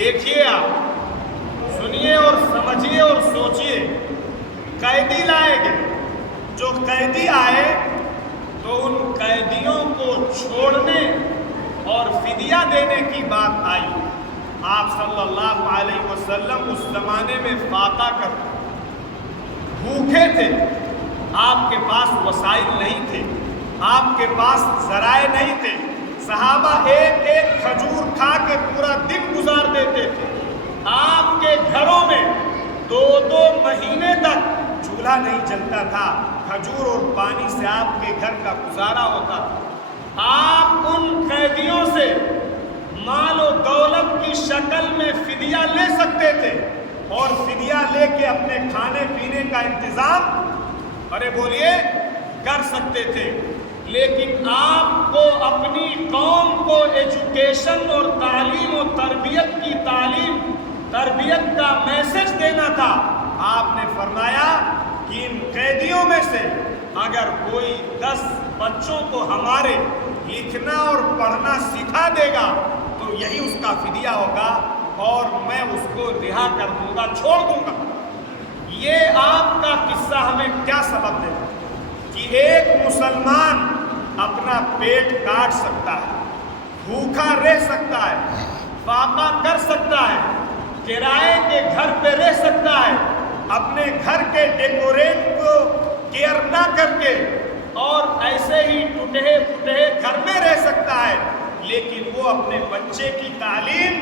دیکھیے آپ سنیے اور سمجھیے اور سوچیے، قیدی لائے گئے، جو قیدی آئے تو ان قیدیوں کو چھوڑنے اور فدیہ دینے کی بات آئی۔ آپ صلی اللہ علیہ وسلم اس زمانے میں فاقہ کرتے، بھوکے تھے، آپ کے پاس وسائل نہیں تھے، آپ کے پاس ذرائع نہیں تھے۔ صحابہ ایک ایک کھجور کھا کے پورا دن گزار دیتے تھے۔ آپ کے گھروں میں 2 مہینے تک چولہا نہیں جلتا تھا، کھجور اور پانی سے آپ کے گھر کا گزارا ہوتا تھا۔ آپ ان قیدیوں سے مال و دولت کی شکل میں فدیہ لے سکتے تھے اور فدیہ لے کے اپنے کھانے پینے کا انتظام بولیے کر سکتے تھے، لیکن آپ کو اپنی قوم کو ایجوکیشن اور تعلیم و تربیت کا میسج دینا تھا۔ آپ نے فرمایا کہ ان قیدیوں میں سے اگر کوئی 10 بچوں کو ہمارے لکھنا اور پڑھنا سکھا دے گا تو یہی اس کا فدیہ ہوگا اور میں اس کو رہا کر دوں گا، چھوڑ دوں گا۔ یہ آپ کا قصہ ہمیں کیا سبق دیتا ہے کہ ایک مسلمان اپنا پیٹ کاٹ سکتا ہے، بھوکا رہ سکتا ہے، فاقہ کر سکتا ہے، کرائے کے گھر پہ رہ سکتا ہے، اپنے گھر کے ڈیکوریٹ کو کیئر نہ کر کے اور ایسے ہی ٹوٹے پھوٹے گھر میں رہ سکتا ہے، لیکن وہ اپنے بچے کی تعلیم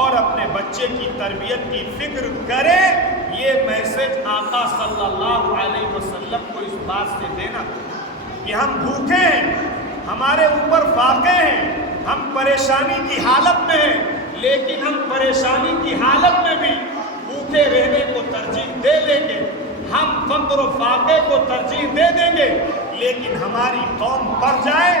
اور اپنے بچے کی تربیت کی فکر کرے۔ یہ میسج آقا صلی اللہ علیہ وسلم کو اس بات سے دینا کہ ہم بھوکے ہیں، ہمارے اوپر فاقے ہیں، ہم پریشانی کی حالت میں ہیں، لیکن ہم پریشانی کی حالت میں بھی بھوکے رہنے کو ترجیح دے دیں گے، ہم فقر و فاقے کو ترجیح دے دیں گے، لیکن ہماری قوم پڑھ جائے،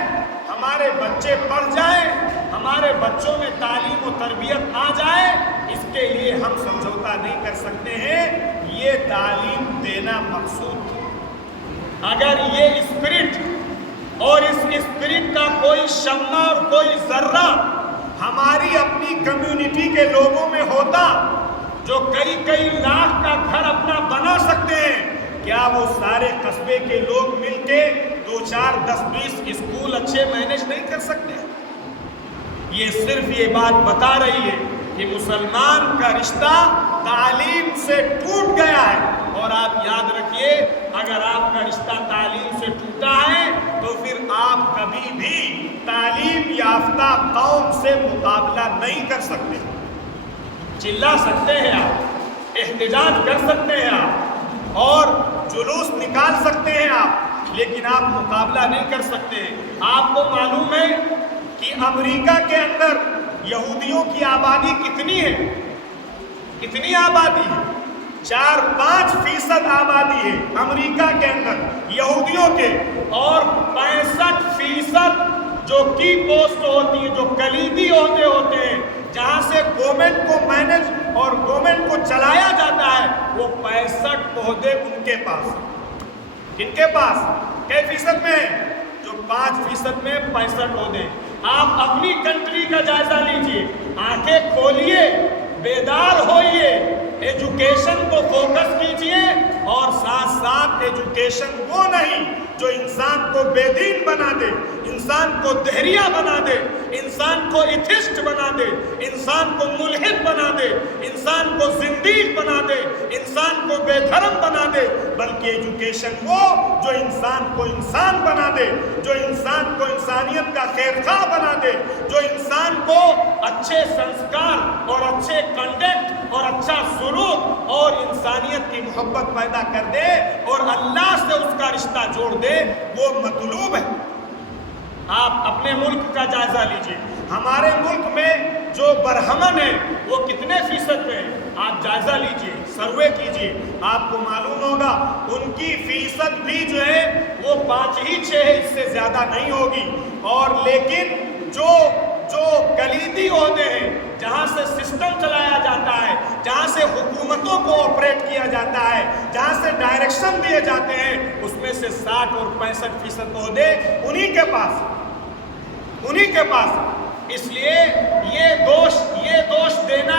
ہمارے بچے پڑھ جائیں، ہمارے بچوں میں تعلیم و تربیت آ جائے، اس کے لیے ہم سمجھوتا نہیں کر سکتے ہیں۔ یہ تعلیم دینا مقصود ہے۔ اگر یہ اسپرٹ اور اس اسپرٹ کا کوئی شمع اور کوئی ذرہ ہماری اپنی کمیونٹی کے لوگوں میں ہوتا جو کئی لاکھ کا گھر اپنا بنا سکتے ہیں، کیا وہ سارے قصبے کے لوگ مل کے 2 4 10 20 اسکول اچھے مینج نہیں کر سکتے؟ یہ صرف یہ بات بتا رہی ہے کہ مسلمان کا رشتہ تعلیم سے ٹوٹ گیا ہے، اور آپ یاد رکھیے اگر آپ کا رشتہ تعلیم سے ٹوٹا ہے تو پھر آپ کبھی بھی تعلیم یافتہ قوم سے مقابلہ نہیں کر سکتے۔ چلا سکتے ہیں آپ، احتجاج کر سکتے ہیں آپ اور جلوس نکال سکتے ہیں آپ، لیکن آپ مقابلہ نہیں کر سکتے۔ آپ کو معلوم ہے کہ امریکہ کے اندر یہودیوں کی آبادی کتنی ہے؟ کتنی آبادی ہے؟ 4-5% آبادی ہے امریکہ کے اندر یہودیوں کے، اور 65% جو کی پوسٹ ہوتی ہے، جو کلیدی عہدے ہوتے ہیں، جہاں سے گورنمنٹ کو مینج اور گورنمنٹ کو چلایا جاتا ہے، وہ 65 عہدے ان کے پاس۔ کن کے پاس؟ کئی فیصد میں ہے؟ جو 5% میں 65 عہدے۔ آپ اپنی کنٹری کا جائزہ لیجئے، آنکھیں کھولیے، بیدار ہوئیے، ایجوکیشن کو فوکس کیجئے، اور ساتھ ساتھ ایجوکیشن وہ نہیں جو انسان کو بے دین بنا دے، انسان کو دہریہ بنا دے، انسان کو ایتھسٹ بنا دے، انسان کو ملحد بنا دے، انسان کو زندیق بنا دے، انسان کو بے دھرم بنا دے، بلکہ ایجوکیشن وہ جو انسان کو انسان بنا دے، جو انسان کو انسانیت کا خیر خواہ بنا دے، جو انسان کو اچھے سنسکار اور اچھے کنڈکٹ اور اچھا سلوک اور انسانیت کی محبت پیدا کر دے اور اللہ سے اس کا رشتہ جوڑ دے، وہ مطلوب ہے۔ آپ اپنے ملک کا جائزہ لیجئے، ہمارے ملک میں جو برہمن ہیں وہ کتنے فیصد میں ہیں؟ آپ جائزہ لیجئے، سروے کیجئے، آپ کو معلوم ہوگا ان کی فیصد بھی جو ہے وہ 5 ہی 6 ہے، اس سے زیادہ نہیں ہوگی۔ اور لیکن جو کلیدی عہدے ہیں، جہاں سے سسٹم چلایا جاتا ہے، جہاں سے حکومتوں کو آپریٹ کیا جاتا ہے، جہاں سے ڈائریکشن دیے جاتے ہیں، اس میں سے 60 اور 65% عہدے انہی کے پاس۔ اس لیے یہ دوش دینا